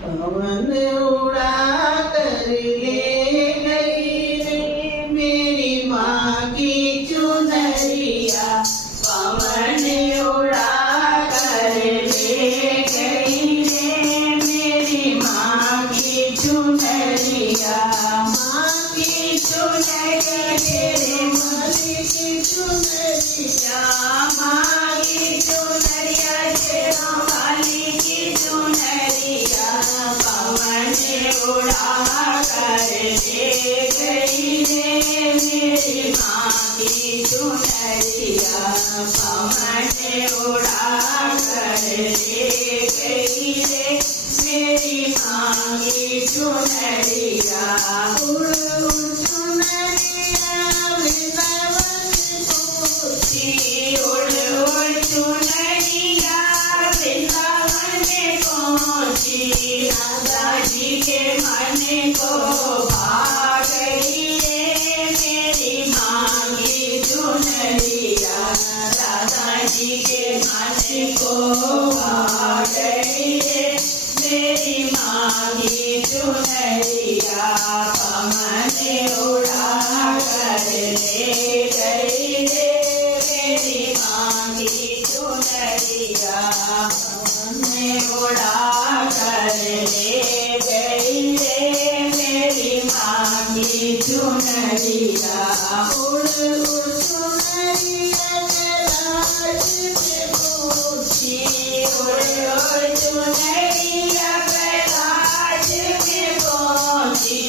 पवन उड़ा कर ले गई रे मेरी माँ की चुनरिया। पवन उड़ा कर ले गई रे मेरी माँ की चुनरिया। माँ की चुनरिया तेरे मन की चुनरिया। माँ की चुनरिया तेरा वाली की चुनरिया। पवन उड़ा कर ले गई रे मेरी माँ की चुनरिया। पवन उड़ा कर ले गई रे मेरी माँ की चुनरिया। उड़ उड़ चुनरिया वृंदावन पहुँची। उड़ उड़ चुनरिया वृंदावन पहुँची। राधा जी के मन को भा गई रे मेरी माँ की चुनरिया। राधा जी के मन को भा गई रे मेरी माँ की चुनरिया। पवन उड़ा कर ले गई रे मेरी माँ की चुनरिया। पवन उड़ा कर ले गई रे मेरी माँ की चुनरिया। उड़ उड़ चुनरिया कैलाश में पहुँची। उड़ उड़ चुनरिया कैलाश में पहुँची।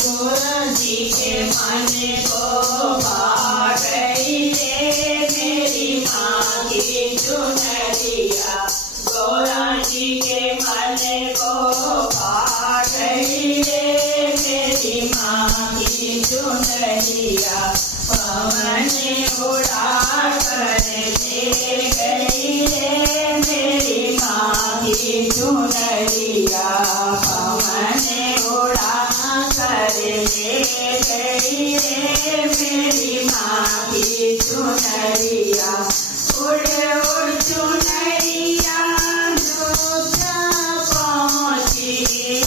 गोरा जी के मन को भा गई रे मेरी माँ की चुनरिया। गोरा जी के मन को भा गई रे मेरी माँ की चुनरिया। पवन उड़ा कर ले गई रे मेरी माँ की चुनरिया। पवन उड़ा कर ले गई रे मेरी माँ की चुनरिया। उड़ उड़ चुनरिया अयोध्या पहुँची।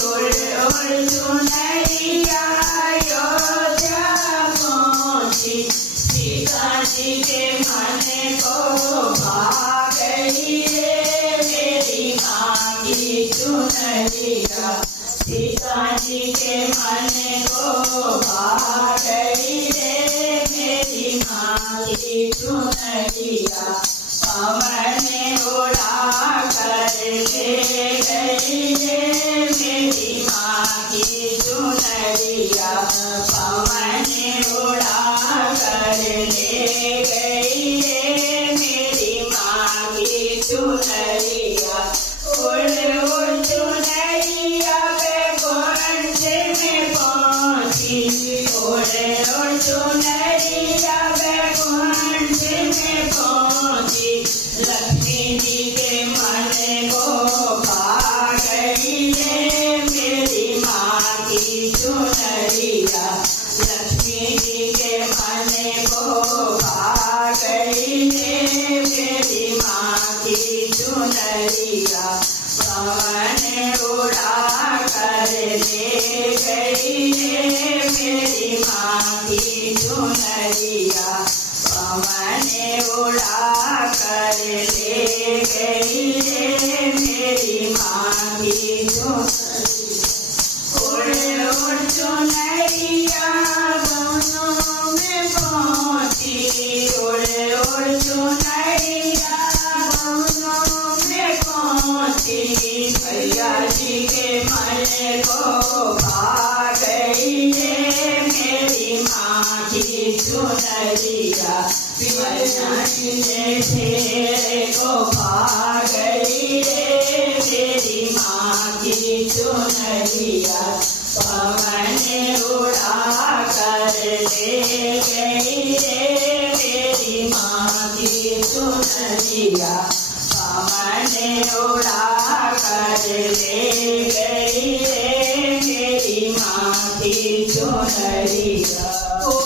उड़ उड़ चुनरिया अयोध्या पहुँची। सीता जी के मन को भा गई रे मेरी माँ की चुनरिया। सीता जी के मन को भा गई रे मेरी माँ की चुनरिया। पवन उड़ा कर ले गई रे मेरी माँ की चुनरिया। पवन उड़ा कर ले गई रे मेरी माँ की चुनरिया। उड़ उड़ चुनरिया बैकुंठ में पहुँची। उड़ उड़ चुनरिया बैकुंठ में पहुँची। लक्ष्मी जी के मन को भा गई रे मेरी माँ की चुनरिया। लक्ष्मी जी के मन को भा गई रे मेरी माँ की चुनरिया। पवन उड़ा कर ले गई रे मेरी माँ की चुनरिया। पवन उड़ा कर ले गई रे मेरी माँ की चुनरिया। उड़ उड़ चुनरिया दोनों में पहुँची। उड़ उड़ चुनरिया दोनों में पहुँची। भैया जी के मन को भा गई रे मेरी माँ की चुनरिया। भैया जी के फेरे को भा गई रे मेरी माँ की चुनरिया। पवन उड़ा कर ले गई रे मेरी माँ की चुनरिया। पवन उड़ा कर ले गई रे मेरी माँ की चुनरिया।